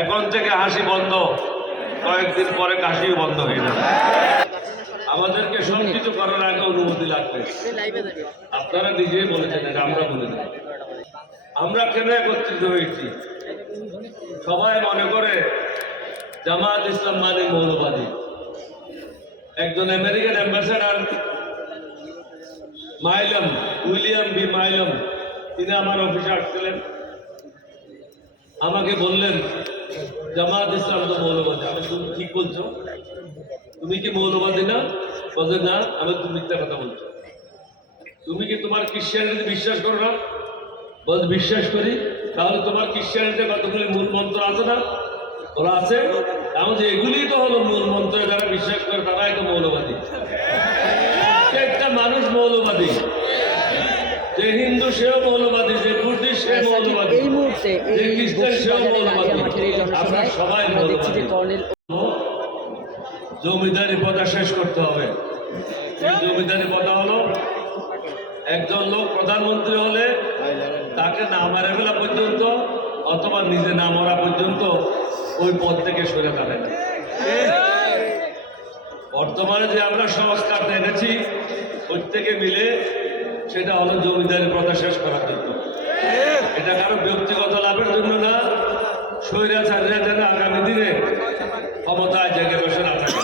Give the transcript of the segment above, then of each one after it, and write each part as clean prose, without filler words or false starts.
এখন থেকে হাসি বন্ধ, কয়েকদিন পরে কাশিও বন্ধ হয়ে যাবে। আমাদেরকে সব কিছু করার আগে অনুমতি লাগবে। আপনারা নিজেই বলেছেন, এটা আমরা বলে দিই। আমরা কেন একত্রিত হয়েছি? সবাই মনে করে জামাত ইসলাম মানে মৌলবাদী। একজন American ambassador Milam, William B Milam, তিনি আমার অফিসে আসছিলেন। আমাকে বললেন জামাত ইসলাম তো মৌলবাদী। আমি তুমি ঠিক বলছো? তুমি কি মৌলবাদী না? বলছে না, আমি তুমি মিথ্যা কথা বলছো। তুমি কি তোমার খ্রিস্টানিটি বিশ্বাস করো না? বল বিশ্বাস করি। তাহলে তোমার খ্রিস্টানিতে কতগুলি মূল মন্ত্র আছে না? ওরা আছে। তাহলে এগুলি তো হলো মূল মন্ত্র, যারা বিশ্বাস করে তারাই তো মৌলবাদী। প্রত্যেকটা মানুষ মৌলবাদী। যে হিন্দু সেও মৌলবাদী, যে বুদ্ধিস্ট সে মৌলবাদী, যে খ্রিস্টান সেও মৌলবাদী। আমরা সবাই মৌলবাদী। জমিদারি প্রথা শেষ করতে হবে। জমিদারি প্রথা হলো একজন লোক প্রধানমন্ত্রী হলে তাকে না মারা ফেলা পর্যন্ত অথবা নিজে না মরা পর্যন্ত ওই পদ থেকে সরে যাবে না। বর্তমানে যে আমরা সংস্কার এনেছি প্রত্যেকে মিলে, সেটা হলো জমিদারি প্রথা শেষ করার জন্য। এটা কারো ব্যক্তিগত লাভের জন্য না, স্বৈরাচারীরা যেন আগামী দিনে ক্ষমতায় জেগে বসে না থাকে।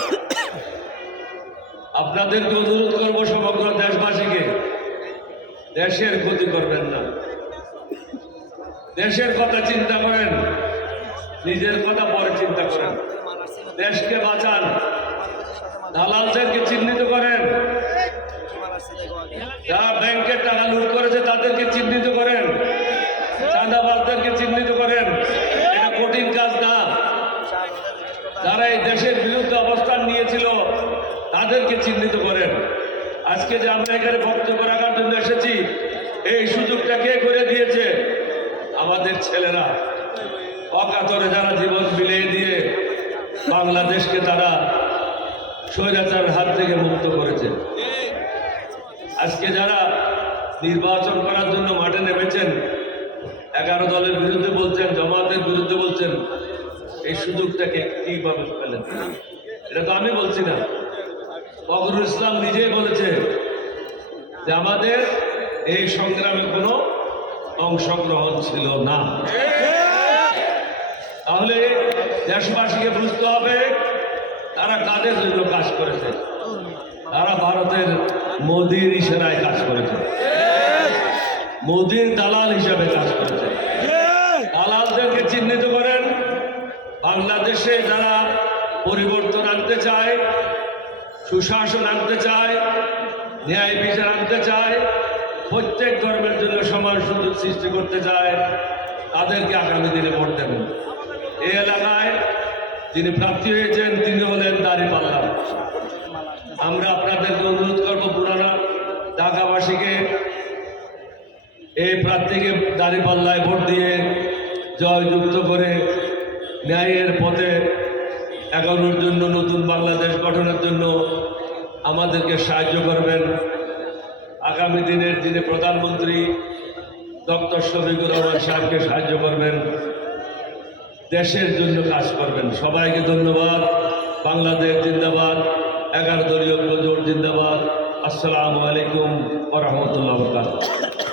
আপনাদেরকে অনুরোধ করবো সমগ্র দেশবাসীকে, দেশের ক্ষতি করবেন না। দেশের কথা চিন্তা করেন, নিজের কথা পরে চিন্তা করেন। দেশকে বাঁচান। দালালদেরকে চিহ্নিত করেন, যারা ব্যাংকের টাকা লুট করেছে তাদেরকে চিহ্নিত করেন, চাঁদাবাজদেরকে চিহ্নিত করেন। এটা কঠিন কাজ না। যারা এই দেশের বিরুদ্ধে অবস্থান নিয়েছিল তাদেরকে চিহ্নিত করেন। আজকে যে আমরা এখানে বক্তব্য রাখার জন্য এসেছি, এই সুযোগটা কে করে দিয়েছে? আমাদের ছেলেরা। অকাতরে যারা জীবন বিলিয়ে দিয়ে বাংলাদেশকে তারা স্বৈরাচারের হাত থেকে মুক্ত করেছে। আজকে যারা নির্বাচন করার জন্য মাঠে নেমেছেন, 11 দলের বিরুদ্ধে বলছেন, জামাতের বিরুদ্ধে বলছেন, এই সুযোগটাকে কিভাবে পেলেন? এটা তো আমি বলছি না, ফখরুল ইসলাম নিজেই বলেছে যে আমাদের এই সংগ্রামে কোনো অংশগ্রহণ ছিল না। তাহলে দেশবাসীকে বুঝতে হবে তারা কাদের জন্য কাজ করেছে। তারা ভারতের মোদির ইশারায় কাজ করেছে, মোদির দালাল হিসাবে কাজ করেছে। দালালদেরকে চিহ্নিত করেন। বাংলাদেশে যারা পরিবর্তন আনতে চায়, সুশাসন আনতে চায়, ন্যায় বিচার আনতে চায়, প্রত্যেক ধর্মের জন্য সমান সুযোগ সৃষ্টি করতে চায়, তাদেরকে আগামী দিনে ভোট দেবেন। এই এলাকায় যিনি প্রার্থী হয়েছেন তিনি হলেন দাঁড়িপাল্লা। আমরা আপনাদেরকে অনুরোধ করবো, পুরানা ঢাকাবাসীকে এই প্রার্থীকে দাঁড়িপাল্লায় ভোট দিয়ে জয়যুক্ত করে ন্যায়ের পথে এগোনোর জন্য, নতুন বাংলাদেশ গঠনের জন্য আমাদেরকে সাহায্য করবেন। আগামী দিনের যিনি প্রধানমন্ত্রী ডক্টর শফিকুর রহমান সাহেবকে সাহায্য করবেন, দেশের জন্য কাজ করবেন। সবাইকে ধন্যবাদ। বাংলাদেশ জিন্দাবাদ। 11 দলীয় জোট জিন্দাবাদ। আসসালামু আলাইকুম ওয়া রাহমাতুল্লাহি ওয়া বারাকাতুহু।